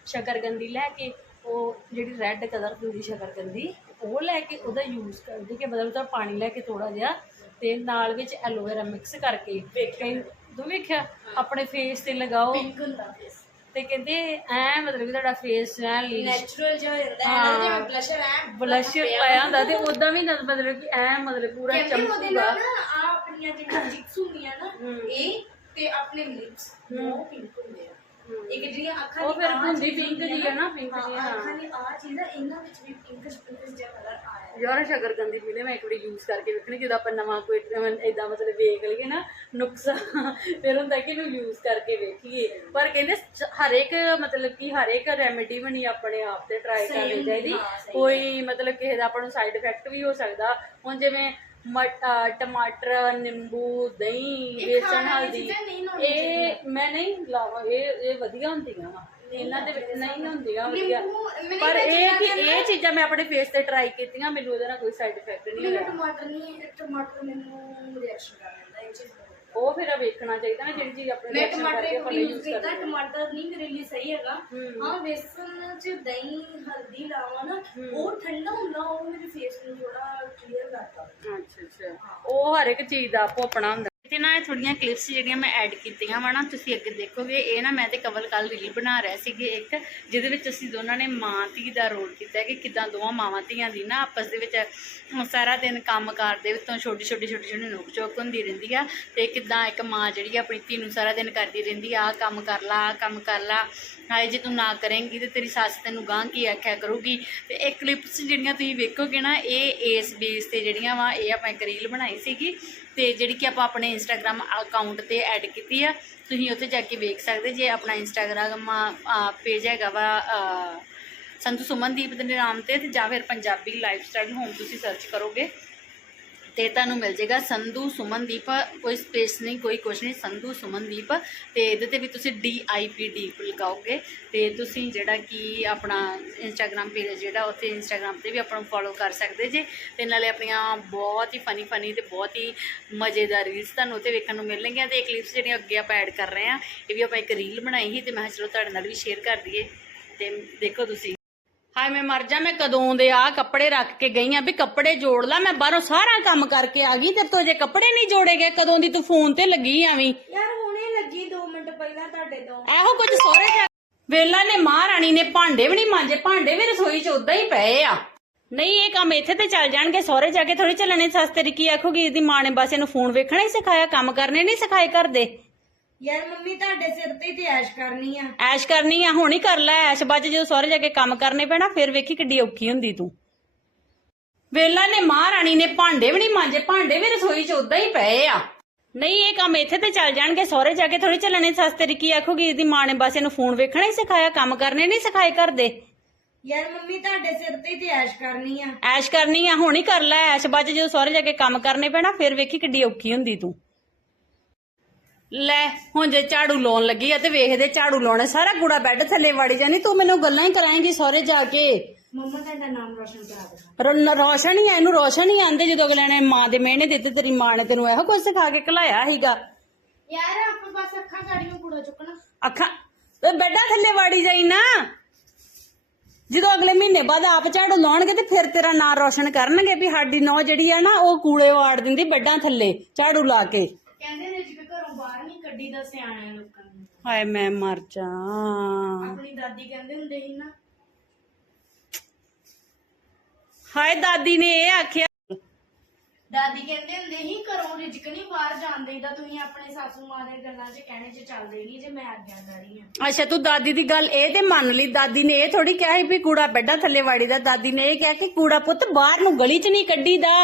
Speaker 1: ਸ਼ਕਰਗੰਦੀ ਲੈ ਕੇ ਉਹ ਜਿਹੜੀ ਰੈੱਡ ਕਲਰ ਦੀ ਹੁੰਦੀ ਸ਼ਕਰਗੰਦੀ ਉਹ ਲੈ ਕੇ ਉਹਦਾ ਯੂਜ਼ ਕਰਦੇ ਕਿ ਮਤਲਬ ਤਾਂ ਪਾਣੀ ਲੈ ਕੇ ਥੋੜਾ ਜਿਹਾ ਤੇ ਨਾਲ ਵਿੱਚ ਐਲੋਵੇਰਾ ਮਿਕਸ ਕਰਕੇ ਕਈ ਤੂੰ ਵੇਖਿਆ? ਆਪਣੇ ਫੇਸ ਤੇ ਲਗਾਓ। ਪਿੰਕ ਹੁੰਦਾ ਫੇਸ ਤੇ ਕਹਿੰਦੇ ਐ ਮਤਲਬ ਕਿ ਤੁਹਾਡਾ ਫੇਸ ਐ ਨੈਚੁਰਲ ਜਿਹਾ ਹੋ ਜਾਂਦਾ ਹੈ। ਨਾ ਜਿਵੇਂ ਬਲਸ਼ਰ ਹੈ ਬਲਸ਼ ਪਾਇਆ ਹੁੰਦਾ। ਤੇ ਉਦਾਂ ਵੀ ਨਾ ਮਤਲਬ ਕਿ ਐ ਮਤਲਬ ਪੂਰਾ ਕਹਿੰਦੇ ਉਹਦੇ ਚਮਕੂਗਾ। ਨਾਲ ਨਾ ਆ ਆਪਣੀਆਂ ਜਿਹੜੀਆਂ ਚਿਕਸ ਹੁੰਦੀਆਂ ਨਾ ਇਹ ਤੇ ਆਪਣੇ ਲਿਪਸ ਉਹ ਪਿੰਕ ਹੁੰਦੇ ਆ। ਇੱਕ ਜਿਹੜੀਆਂ ਅੱਖਾਂ ਉਹ ਦੀ ਫਿਰ ਹੁੰਦੀ ਹੁੰਦੀ ਜੀ ਆ ਨਾ, ਹਾਂ, ਜੀ, ਹਾਂ। ਅੱਖਾਂ ਦੀ ਆ ਚੀਜ਼ ਆ ਇਹਨਾਂ ਵਿੱਚ ਵੀ ਪਿੰਕ ਪਿੰਕ ਜਿਹਾ ਕਲਰ ਆਇਆ ਯਾਰ ਸ਼ਕਰਗੰਦੀ ਪੀਲੇ ਮੈਂ ਇੱਕ ਵਾਰੀ ਯੂਜ਼ ਕਰਕੇ ਵੇਖਣੀ ਜਦੋਂ ਆਪਾਂ ਨਵਾਂ ਕੋਈ ਇਦਾਂ ਮਤਲਬ ਵੇਖ ਲਈਏ ਨਾ ਨੁਕਸਾ ਫਿਰ ਹੁੰਦਾ ਕਿ ਇਹਨੂੰ ਯੂਜ਼ ਕਰਕੇ ਵੇਖੀਏ। ਪਰ ਕਹਿੰਦੇ ਸ- ਹਰ ਇੱਕ ਮਤਲਬ ਕਿ ਹਰ ਇੱਕ ਰੈਮੇਡੀ ਬਣੀ ਆਪਣੇ ਆਪ ਤੇ ਟਰਾਈ ਕਰਨੀ ਚਾਹੀਦੀ ਕੋਈ ਮਤਲਬ ਕਿਸੇ ਦਾ ਆਪਾਂ ਨੂੰ ਸਾਈਡ ਇਫੈਕਟ ਵੀ ਹੋ ਸਕਦਾ। ਹੁਣ ਜਿਵੇਂ ਟਮਾਟਰ ਨਿੰਬੂ ਦਹੀਂ ਵੇਸਣ ਹਲਦੀ ਚੀਜ਼ਾਂ ਨਹੀਂ ਇਹ ਮੈਂ ਨਹੀਂ ਲਾਵਾ ਇਹ ਇਹ ਵਧੀਆ ਹੁੰਦੀਆਂ ਵਾ। ਇਹਨਾਂ ਦੇ ਵਿੱਚ ਨਹੀਂ ਹੁੰਦੀਆਂ ਵਧੀਆ। ਨਿੰਬੂ ਮੈਨੇ ਪਰ ਇਹ ਕਿ ਇਹ ਚੀਜ਼ਾਂ ਮੈਂ ਆਪਣੇ ਫੇਸ ਤੇ ਟਰਾਈ ਕੀਤੀਆਂ ਮੈਨੂੰ ਉਹਦੇ ਨਾਲ ਕੋਈ ਸਾਈਡ ਇਫੈਕਟ ਨਹੀਂ ਮੈਨੂੰ ਹੋਇਆ। ਟਮਾਟਰ ਨਹੀਂ ਟਮਾਟਰ ਮੈਨੂੰ ਰਿਐਕਸ਼ਨ ਕਰ ਦਿੰਦਾ ਇਹ ਚੀਜ਼। ਉਹ ਫਿਰ ਵੇਖਣਾ ਚਾਹੀਦਾ ਨਾ ਜਿਹੜੀ ਚੀਜ਼ ਆਪਣੇ ਮੈਂ reaction ਟਮਾਟਰ ਕਰਕੇ ਇੱਕ ਆਪਾਂ ਯੂਜ਼ use ਕੀਤਾ ਕਰਦੇ ਹਾਂ। ਟਮਾਟਰ ਨਹੀਂ ਮੇਰੇ ਲਈ ਸਹੀ ਹੈਗਾ। ਹਾਂ। ਵੇਸਣ ਚ ਦਹੀਂ ਹਲਦੀ ਲਾਵਾਂ ਨਾ ਉਹ ਠੰਡਾ ਹੁੰਦਾ ਉਹ ਮੇਰੇ ਫੇਸ ਨੂੰ ਥੋੜਾ ਕਲੀਅਰ ਉਹ ਹਰ ਇੱਕ ਚੀਜ਼ ਦਾ ਆਪੋ ਆਪਣਾ ਹੁੰਦਾ। ਤੇ ਨਾ ਇਹ ਥੋੜੀਆਂ ਕਲਿੱਪਸ ਜਿਹੜੀਆਂ ਮੈਂ ਐਡ ਕੀਤੀਆਂ ਵਾ ਨਾ, ਤੁਸੀਂ ਅੱਗੇ ਦੇਖੋਗੇ, ਇਹ ਨਾ ਮੈਂ ਤੇ ਕਵਲ ਕੱਲ ਰੀਲ ਬਣਾ ਰਹੇ ਸੀਗੇ ਇੱਕ, ਜਿਹਦੇ ਵਿੱਚ ਅਸੀਂ ਦੋਨਾਂ ਨੇ ਮਾਂ ਧੀ ਦਾ ਰੋਲ ਕੀਤਾ ਕਿ ਕਿਦਾਂ ਦੋਵਾਂ ਮਾਵਾਂ ਧੀਆਂ ਦੀ ਨਾ ਆਪਸ ਦੇ ਵਿੱਚ ਸਾਰਾ ਦਿਨ ਕੰਮ ਕਰਦੇ ਵਿੱਚੋਂ ਛੋਟੀ ਛੋਟੀ ਛੋਟੀ ਛੋਟੀ ਨੋਕ ਚੋਕ ਹੁੰਦੀ ਰਹਿੰਦੀ ਆ ਤੇ ਕਿਦਾਂ ਇੱਕ ਮਾਂ ਜਿਹੜੀ ਆ ਆਪਣੀ ਧੀ ਨੂੰ ਸਾਰਾ ਦਿਨ ਕਰਦੀ ਰਹਿੰਦੀ ਆ, ਆਹ ਕੰਮ ਕਰ ਲਾ, ਆਹ ਕੰਮ ਕਰ ਲਾ, ਹਾਏ ਜੇ ਤੂੰ ਨਾ ਕਰੇਂਗੀ ਤੇ ਤੇਰੀ ਸੱਸ ਤੈਨੂੰ ਗਾਂ ਕੀ ਆਖਿਆ ਕਰੂਗੀ? ਤੇ ਇਹ ਕਲਿੱਪਸ ਜਿਹੜੀਆਂ ਤੁਸੀਂ ਵੇਖੋਗੇ ਨਾ, ਇਹ ਇਸ ਬੇਸ ਤੇ ਜਿਹੜੀਆਂ ਵਾ, ਇਹ ਆਪਾਂ ਇੱਕ ਰੀਲ ਬਣਾਈ ਸੀਗੀ ਤੇ ਜਿਹੜੀ ਕਿ ਆਪਾਂ ਆਪਣੇ ਇੰਸਟਾਗ੍ਰam ਅਕਾਊਂਟ ਤੇ ਐਡ ਕੀਤੀ ਆ। ਤੁਸੀਂ ਉੱਥੇ ਜਾ ਕੇ ਵੇਖ ਸਕਦੇ ਜੇ ਆਪਣਾ ਇੰਸਟਾਗ੍ਰam ਪੇਜ ਹੈਗਾ ਵਾ ਅਹ, ਸੰਧੂ ਸੁਮਨਦੀਪ ਦੇ ਨਾਮ ਤੇ ਤੇ ਜਾਂ ਫਿਰ ਪੰਜਾਬੀ ਲਾਈਫ ਸਟਾਈਲ ਹੋਮ ਤੁਸੀਂ ਸਰਚ ਕਰੋਗੇ। ਤੇ ਤੁਹਾਨੂੰ ਮਿਲ ਜਾਏਗਾ ਸੰਧੂ ਸੁਮਨਦੀਪ ਕੋਈ ਸਪੇਸ ਨਹੀਂ, ਕੋਈ ਕੁਛ ਨਹੀਂ। ਸੰਧੂ ਸੁਮਨਦੀਪ ਤੇ ਇਹਦੇ ਤੇ ਵੀ ਤੁਸੀਂ ਡੀ ਆਈ ਪੀ ਡੀ ਲਗਾਓਗੇ। ਤੇ ਤੁਸੀਂ ਜਿਹੜਾ ਕਿ ਆਪਣਾ ਇੰਸਟਾਗ੍ਰam ਪੇਜ ਜਿਹੜਾ, ਉੱਥੇ ਇੰਸਟਾਗ੍ਰam ਤੇ ਵੀ ਆਪਾਂ ਨੂੰ ਫੋਲੋ ਕਰ ਸਕਦੇ ਜੇ। ਤੇ ਨਾਲੇ ਆਪਣੀਆਂ ਬਹੁਤ ਹੀ ਫਨੀ ਫਨੀ ਤੇ ਬਹੁਤ ਹੀ ਮਜ਼ੇਦਾਰ ਰੀਲਸ ਤੁਹਾਨੂੰ ਉੱਥੇ ਵੇਖਣ ਨੂੰ ਮਿਲਣਗੀਆਂ। ਤੇ ਕਲਿੱਪਸ ਜਿਹੜੀਆਂ ਅੱਗੇ ਆਪਾਂ ਐਡ ਕਰ ਰਹੇ ਆ ਇਹ ਵੀ ਆਪਾਂ ਇੱਕ ਰੀਲ ਬਣਾਈ ਸੀ ਤੇ ਮੈਂ ਕਿਹਾ ਚਲੋ ਤੁਹਾਡੇ ਨਾਲ ਵੀ ਸ਼ੇਅਰ ਕਰ ਦਈਏ। ਤੇ ਦੇਖੋ ਤੁਸੀਂ। ਹਾਏ ਮੈਂ ਮਰ ਜਾ ਮੈਂ ਕਦੋਂ ਦੇ ਆ ਕੱਪੜੇ ਰੱਖ ਕੇ ਗਈ ਆ ਵੀ ਕੱਪੜੇ ਜੋੜ ਲਾ ਮੈਂ ਬਾਹਰੋਂ ਸਾਰਾ ਕੰਮ ਕਰਕੇ ਆ ਗਈ ਤੇ ਤੋ ਜੇ ਕੱਪੜੇ ਨਹੀਂ ਜੋੜੇ ਗਏ ਕਦੋਂ ਦੀ ਤੂੰ ਫੋਨ ਤੇ ਲੱਗੀ ਆਵੀਂ ਯਾਰ ਹੁਣੇ ਲੱਗੀ 2 ਮਿੰਟ ਪਹਿਲਾਂ ਤੁਹਾਡੇ ਤੋਂ। ਇਹੋ ਕੁਝ ਸੋਹਰੇ ਜਾ ਵੇਲਾ ਨੇ ਮਹਾਰਾਣੀ ਨੇ ਭਾਂਡੇ ਵੀ ਨਹੀਂ ਮਾਂਜੇ ਭਾਂਡੇ ਵੀ ਰਸੋਈ 'ਚ ਉਦਾਂ ਹੀ ਪਏ ਆ। ਨਹੀਂ ਇਹ ਕੰਮ ਇੱਥੇ ਤੇ ਚੱਲ ਜਾਣਗੇ ਸਹੁਰੇ ਜਾ ਕੇ ਥੋੜੀ ਚੱਲਣੇ ਸੱਸ ਤੇਰੀ ਕੀ ਆਖੂਗੀ ਇਹਦੀ ਮਾਂ ਨੇ ਬਸ ਇਹਨੂੰ ਫੋਨ ਵੇਖਣਾ ਹੀ ਸਿਖਾਇਆ ਕੰਮ ਕਰਨੇ ਨਹੀਂ ਸਿਖਾਏ ਕਰਦੇ ਯਾਰ ਮੰਮੀ ਤੁਹਾਡੇ ਸਿਰ ਤੇ ਹੀ ਤੇ ਐਸ਼ ਕਰਨੀ ਆ। ਐਸ਼ ਕਰਨੀ ਆ ਹੁਣ ਹੀ ਕਰ ਲੈ ਐਸ਼। ਬਾਅਦ 'ਚ ਜਦੋਂ ਸਹੁਰੇ ਜਾ ਕੇ ਕੰਮ ਕਰਨੇ ਪੈਣਾ ਫਿਰ ਵੇਖੀ ਕਿੱਡੀ ਔਖੀ ਹੁੰਦੀ ਤੂੰ। ਵੇਲਾ ਨੇ ਮਹਾਰਾਣੀ ਨੇ ਭਾਂਡੇ ਵੀ ਨਹੀਂ ਮਾਂਜੇ ਭਾਂਡੇ ਵੀ ਰਸੋਈ 'ਚ ਉਦਾਂ ਹੀ ਪਏ ਆ। ਨਹੀਂ ਇਹ ਕੰਮ ਇੱਥੇ ਤੇ ਚੱਲ ਜਾਣਗੇ ਸਹੁਰੇ ਜਾ ਕੇ ਥੋੜੀ ਚੱਲਣੇ। ਸੱਸ ਤੇਰੀ ਕੀ ਆਖੂਗੀ? ਇਹਦੀ ਮਾਂ ਨੇ ਬਸ ਇਹਨੂੰ ਫੋਨ ਵੇਖਣਾ ਹੀ ਸਿਖਾਇਆ ਕੰਮ ਕਰਨੇ ਨਹੀਂ ਸਿਖਾਏ ਕਰਦੇ ਯਾਰ ਮੰਮੀ ਤੁਹਾਡੇ ਸਿਰ ਤੇ ਹੀ ਤੇ ਐਸ਼ ਕਰਨੀ ਆ। ਐਸ਼ ਕਰਨੀ ਆ ਹੁਣ ਹੀ ਕਰ ਲੈ ਐਸ਼। ਬਾਅਦ 'ਚ ਜਦੋਂ ਸਹੁਰੇ ਜਾ ਕੇ ਕੰਮ ਕਰਨੇ ਪੈਣਾ ਫਿਰ ਵੇਖੀ ਕਿੱਡੀ ਔਖੀ ਹੁੰਦੀ ਤੂੰ। ਲੈ ਹੁਣ ਜੇ ਝਾੜੂ ਲਾਉਣ ਲੱਗੀ ਆ ਤੇ ਵੇਖਦੇ ਝਾੜੂ ਲਾਉਣਾ। ਸਾਰਾ ਕੂੜਾ ਬੈੱਡ ਥੱਲੇ ਵੜੀ ਜਾਨੀ ਤੂੰ ਮੈਨੂੰ ਗੱਲਾਂ ਹੀ ਕਰਾਏਂਗੀ ਸਹੁਰੇ ਜਾ ਕੇ। ਮੰਮਾ ਤੁਹਾਡਾ ਨਾਮ ਰੋਸ਼ਨ ਕਰਾ ਦੇਣਾ ਰੌਸ਼ਨ ਹੀ ਆ ਇਹਨੂੰ ਰੌਸ਼ਨ ਹੀ ਆਂਦੇ ਜਦੋਂ ਅਗਲੇ ਨੇ ਮਾਂ ਦੇ ਮਿਹਣੇ ਦਿੱਤੇ ਤੇਰੀ ਮਾਂ ਨੇ ਤੈਨੂੰ ਇਹੋ ਕੁਝ ਸਿਖਾ ਕੇ ਘਲਾਇਆ ਸੀਗਾ। ਯਾਰ ਆਪਾਂ ਬਸ ਅੱਖਾਂ ਗਾੜੀਆਂ ਕੂੜਾ ਚੁੱਕਣਾ। ਅੱਖਾਂ ਤੇ ਬੈੱਡਾਂ ਥੱਲੇ ਵਾੜੀ ਜਾਈ ਨਾ। ਜਦੋਂ ਅਗਲੇ ਮਹੀਨੇ ਬਾਅਦ ਆਪ ਝਾੜੂ ਲਾਉਣਗੇ ਤੇ ਫਿਰ ਤੇਰਾ ਨਾਂ ਰੌਸ਼ਨ ਕਰਨਗੇ ਵੀ ਸਾਡੀ ਨੌ ਜਿਹੜੀ ਆ ਨਾ ਉਹ ਕੂੜੇ ਵਾੜ ਦਿੰਦੀ ਬੈੱਡਾਂ ਥੱਲੇ ਝਾੜੂ ਲਾ ਕੇ। ਕਹਿੰਦੇ ਨੇ ਜਿਵੇਂ ਘਰੋਂ ਬਾਹਰ ਨਹੀਂ ਕੱਢੀ ਦਾ ਸਿਆਣਿਆਂ ਲੋਕਾਂ ਨੂੰ। ਹਾਏ ਮੈਂ ਮਰ ਜਾ। ਆਪਣੀ ਦਾਦੀ ਕਹਿੰਦੇ ਹੁੰਦੇ ਸੀ ਨਾ। ਹਾਏ ਦਾਦੀ ਨੇ ਇਹ ਆਖਿਆ ਦਾਦੀ ਕਹਿੰਦੇ ਹੁੰਦੇ ਘਰੋਂ ਰਿਜਕ ਨਹੀਂ ਬਾਹਰ ਜਾਣ ਦੇਈਦਾ ਤੁਸੀਂ ਆਪਣੇ ਸਾਸੂ ਮਾਂ ਦੇ ਗੱਲਾਂ 'ਚ ਕਹਿਣੇ 'ਚ ਚੱਲਦੇ ਨਹੀਂ ਜੇ ਮੈਂ ਆਗਿਆਕਾਰੀ ਆ ਅੱਛਾ ਤੂੰ ਦਾਦੀ ਦੀ ਗੱਲ ਇਹ ਤੇ ਮੰਨ ਲਈ। ਦਾਦੀ ਨੇ ਇਹ ਥੋੜੀ ਕਿਹਾ ਸੀ ਵੀ ਕੂੜਾ ਬੈੱਡਾਂ ਥੱਲੇ ਵਾੜੀ ਦਾ। ਦਾਦੀ ਨੇ ਇਹ ਕਿਹਾ ਕਿ ਕੂੜਾ ਪੁੱਤ ਬਾਹਰ ਨੂੰ ਗਲੀ 'ਚ ਨਹੀਂ ਕੱਢੀਦਾ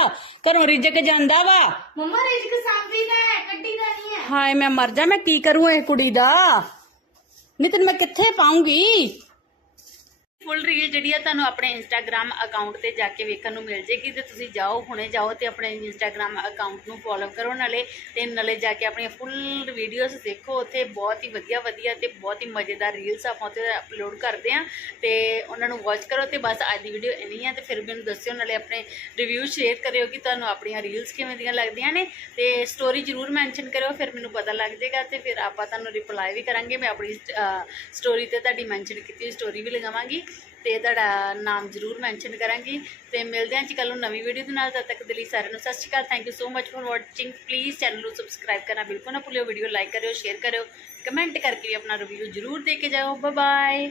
Speaker 1: ਘਰੋਂ ਰਿਜਕ ਜਾਂਦਾ ਵਾ। ਮੰਮਾ ਰਿਜਕ ਸਾਂਭੀ ਦਾ ਹੈ ਕੱਢੀ ਦਾ ਨਹੀਂ ਹੈ। ਹਾਏ ਮੈਂ ਮਰ ਜਾ ਮੈਂ ਕੀ ਕਰੂੰ ਇਹ ਕੁੜੀ ਦਾ? ਨਹੀਂ ਤੈਨੂੰ ਮੈਂ ਕਿੱਥੇ ਪਾਉਂਗੀ? ਫੁੱਲ ਰੀਲ ਜਿਹੜੀ ਆ ਤੁਹਾਨੂੰ ਆਪਣੇ ਇੰਸਟਾਗ੍ਰam ਅਕਾਊਂਟ ਤੇ ਜਾ ਕੇ ਵੇਖਣ ਨੂੰ ਮਿਲ ਜੇਗੀ ਤੇ ਤੁਸੀਂ ਜਾਓ, ਹੁਣੇ ਜਾਓ ਤੇ ਆਪਣੇ ਇੰਸਟਾਗ੍ਰam ਅਕਾਊਂਟ ਨੂੰ ਫੋਲੋ ਕਰੋ, ਨਾਲੇ ਤੇ ਨਾਲੇ ਜਾ ਕੇ ਆਪਣੀਆਂ ਫੁੱਲ ਵੀਡੀਓਜ਼ ਦੇਖੋ, ਉੱਥੇ ਬਹੁਤ ਹੀ ਵਧੀਆ ਵਧੀਆ ਤੇ ਬਹੁਤ ਹੀ ਮਜ਼ੇਦਾਰ ਰੀਲਸ ਆਪਾਂ ਉੱਥੇ ਅਪਲੋਡ ਕਰਦੇ ਆ ਤੇ ਉਹਨਾਂ ਨੂੰ ਵਾਚ ਕਰੋ ਤੇ ਬਸ ਅੱਜ ਦੀ ਵੀਡੀਓ ਇੰਨੀ ਆ ਤੇ ਫਿਰ ਮੈਨੂੰ ਦੱਸਿਓ, ਨਾਲੇ ਆਪਣੇ ਰਿਵਿਊ ਸ਼ੇਅਰ ਕਰਿਓ ਕਿ ਤੁਹਾਨੂੰ ਆਪਣੀਆਂ ਰੀਲਸ ਕਿਵੇਂ ਦੀਆਂ ਲੱਗਦੀਆਂ ਨੇ ਤੇ ਸਟੋਰੀ ਜ਼ਰੂਰ ਮੈਂਸ਼ਨ ਕਰਿਓ, ਫਿਰ ਮੈਨੂੰ ਪਤਾ ਲੱਗ ਜਾਏਗਾ ਤੇ ਫਿਰ ਆਪਾਂ ਤੁਹਾਨੂੰ ਰਿਪਲਾਈ ਵੀ ਕਰਾਂਗੇ, ਮੈਂ ਆਪਣੀ ਸਟੋਰੀ ਤੇ ਤੁਹਾਡੀ ਮੈਂਸ਼ਨ ਕੀਤੀ ਸਟੋਰੀ ਵੀ ਲਗਾਵਾਂਗੀ। ਤੇ ਤੁਹਾਡਾ ਨਾਮ ਜ਼ਰੂਰ ਮੈਂਸ਼ਨ ਕਰਾਂਗੀ ਤੇ ਮਿਲਦੇ ਹਾਂ ਜੀ ਕੱਲ ਨੂੰ ਨਵੀਂ ਵੀਡੀਓ ਦੇ ਨਾਲ, ਤਦ ਤੱਕ ਦੇ ਲਈ ਸਾਰਿਆਂ ਨੂੰ Sat Sri Akal thank you so much for watching please channel ਨੂੰ ਸਬਸਕ੍ਰਾਈਬ ਕਰਨਾ ਬਿਲਕੁਲ ਨਾ ਭੁੱਲਿਓ ਵੀਡੀਓ ਲਾਈਕ ਕਰਿਓ ਸ਼ੇਅਰ ਕਰਿਓ ਕਮੈਂਟ ਕਰਕੇ ਵੀ ਆਪਣਾ ਰਿਵਿਊ ਜ਼ਰੂਰ ਦੇ ਕੇ ਜਾਓ ਬਾਏ ਬਾਏ